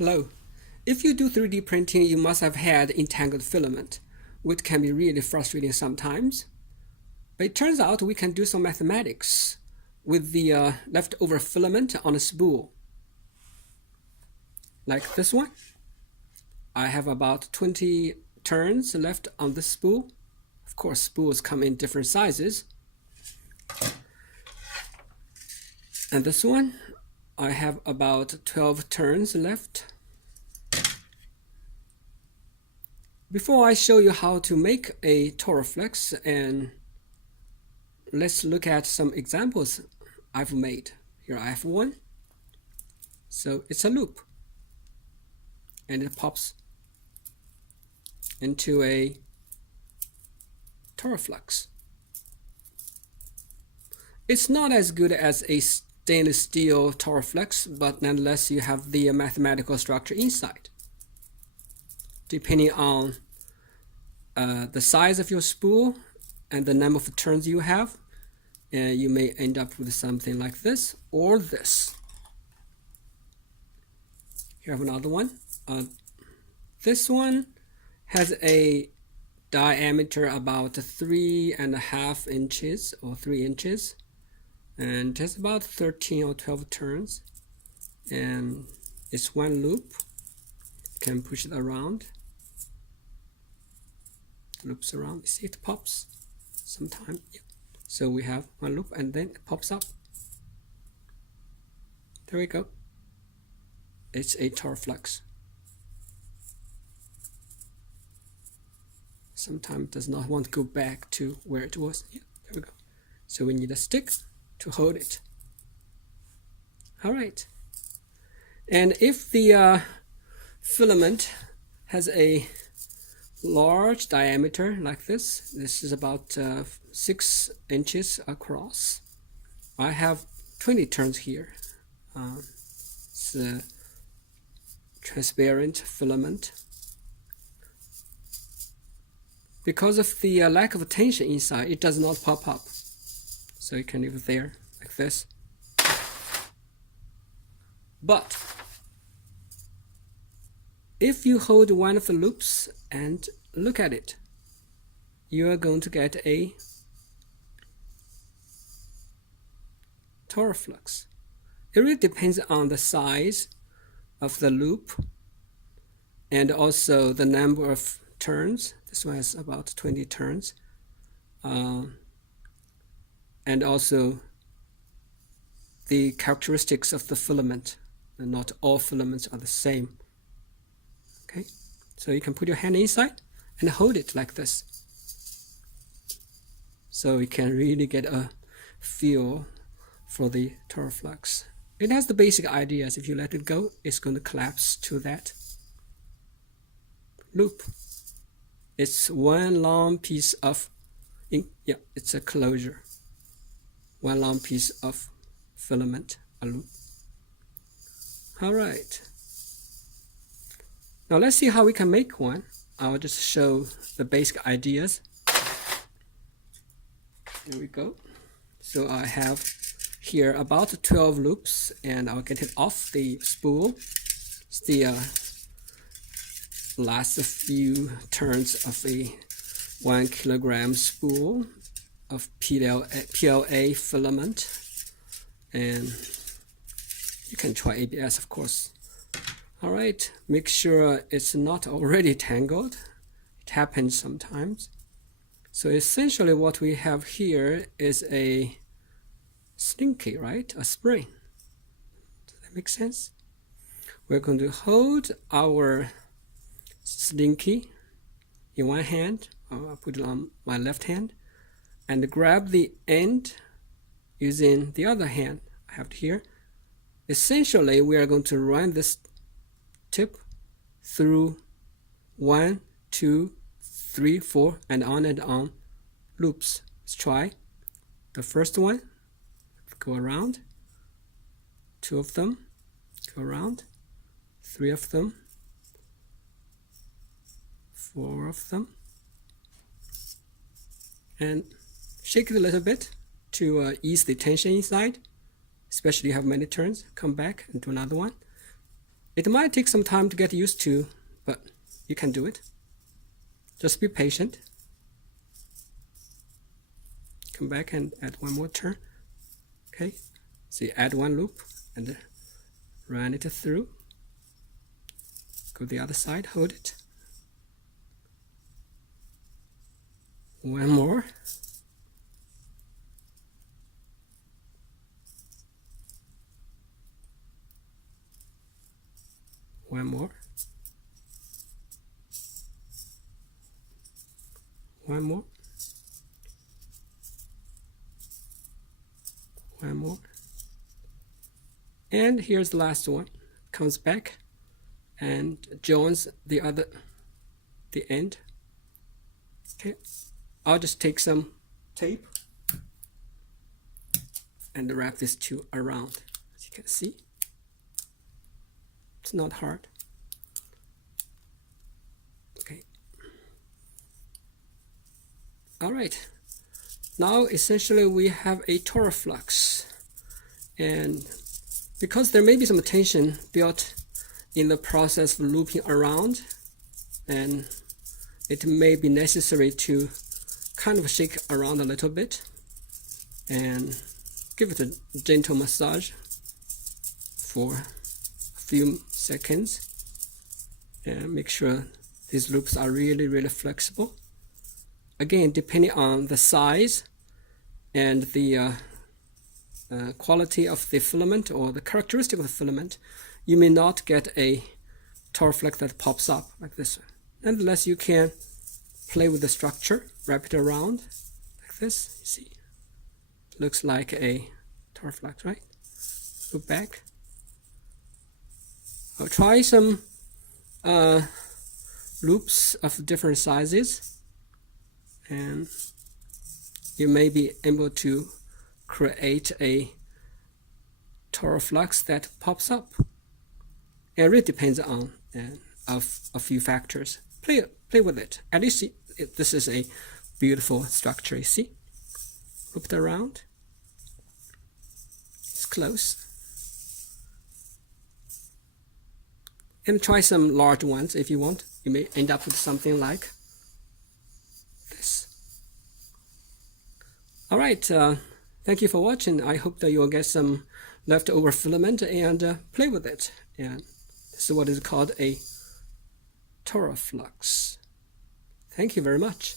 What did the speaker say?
Hello. If you do 3D printing, you must have had entangled filament, which can be really frustrating sometimes. But it turns out we can do some mathematics with the leftover filament on a spool. Like this one. I have about 20 turns left on this spool. Of course, spools come in different sizes. And this one, I have about 12 turns left. Before I show you how to make a Toroflux, and let's look at some examples I've made. Here I have one. So it's a loop, and it pops into a Toroflux. It's not as good as a stainless steel Toroflux, but nonetheless you have the mathematical structure inside. Depending on the size of your spool and the number of turns you have, you may end up with something like this or this. Here I have another one. This one has a diameter about 3.5 inches or 3 inches, and has about 13 or 12 turns, and it's one loop. You can push it around, loops around. You see it pops sometimes. Yeah. So we have one loop and then it pops up. There we go. It's a Toroflux. Sometimes does not want to go back to where it was. Yeah, there we go. So we need a stick to hold it. All right. And if the filament has a large diameter like this is about 6 inches across. I have 20 turns here. It's a transparent filament. Because of the lack of tension inside, it does not pop up. So you can leave it there like this. But if you hold one of the loops and look at it, you are going to get a Toroflux. It really depends on the size of the loop and also the number of turns. This one has about 20 turns. And also the characteristics of the filament. And not all filaments are the same. Okay, so you can put your hand inside and hold it like this. So you can really get a feel for the Toroflux. It has the basic ideas. If you let it go, it's going to collapse to that loop. It's one long piece of ink. Yeah, it's a closure. One long piece of filament, a loop. All right. Now let's see how we can make one. I'll just show the basic ideas. Here we go. So I have here about 12 loops, and I'll get it off the spool. It's the last few turns of a 1 kilogram spool of PLA filament, and you can try ABS, of course. All right, make sure it's not already tangled. It happens sometimes. So essentially what we have here is a slinky, right? A spring. Does that make sense? We're going to hold our slinky in one hand. I'll put it on my left hand and grab the end using the other hand I have here. Essentially, we are going to run this tip through 1, 2, 3, 4, and on loops. Let's try the first one. Go around. 2 of them. Go around. 3 of them. 4 of them. And shake it a little bit to ease the tension inside. Especially if you have many turns. Come back and do another one. It might take some time to get used to, but you can do it. Just be patient. Come back and add one more turn. Okay, so you add one loop and run it through. Go the other side, hold it. One more. One more. One more. One more. And here's the last one. Comes back and joins the end. Okay. I'll just take some tape and wrap these two around. As you can see, it's not hard. Okay. All right. Now essentially we have a Toroflux, and because there may be some tension built in the process of looping around, and it may be necessary to kind of shake around a little bit and give it a gentle massage for a few seconds and make sure these loops are really flexible. Again, depending on the size and the quality of the filament or the characteristic of the filament, you may not get a Toroflux that pops up like this one. Nonetheless, you can play with the structure, wrap it around like this. You see, looks like a Toroflux, right? Go back. I'll try some loops of different sizes, and you may be able to create a Toroflux that pops up. It really depends on a few factors. Play with it. At least this is a beautiful structure. You see, loop it around. It's close. And try some large ones if you want. You may end up with something like this. All right. Thank you for watching. I hope that you'll get some leftover filament and play with it. And this is what is called a Toroflux. Thank you very much.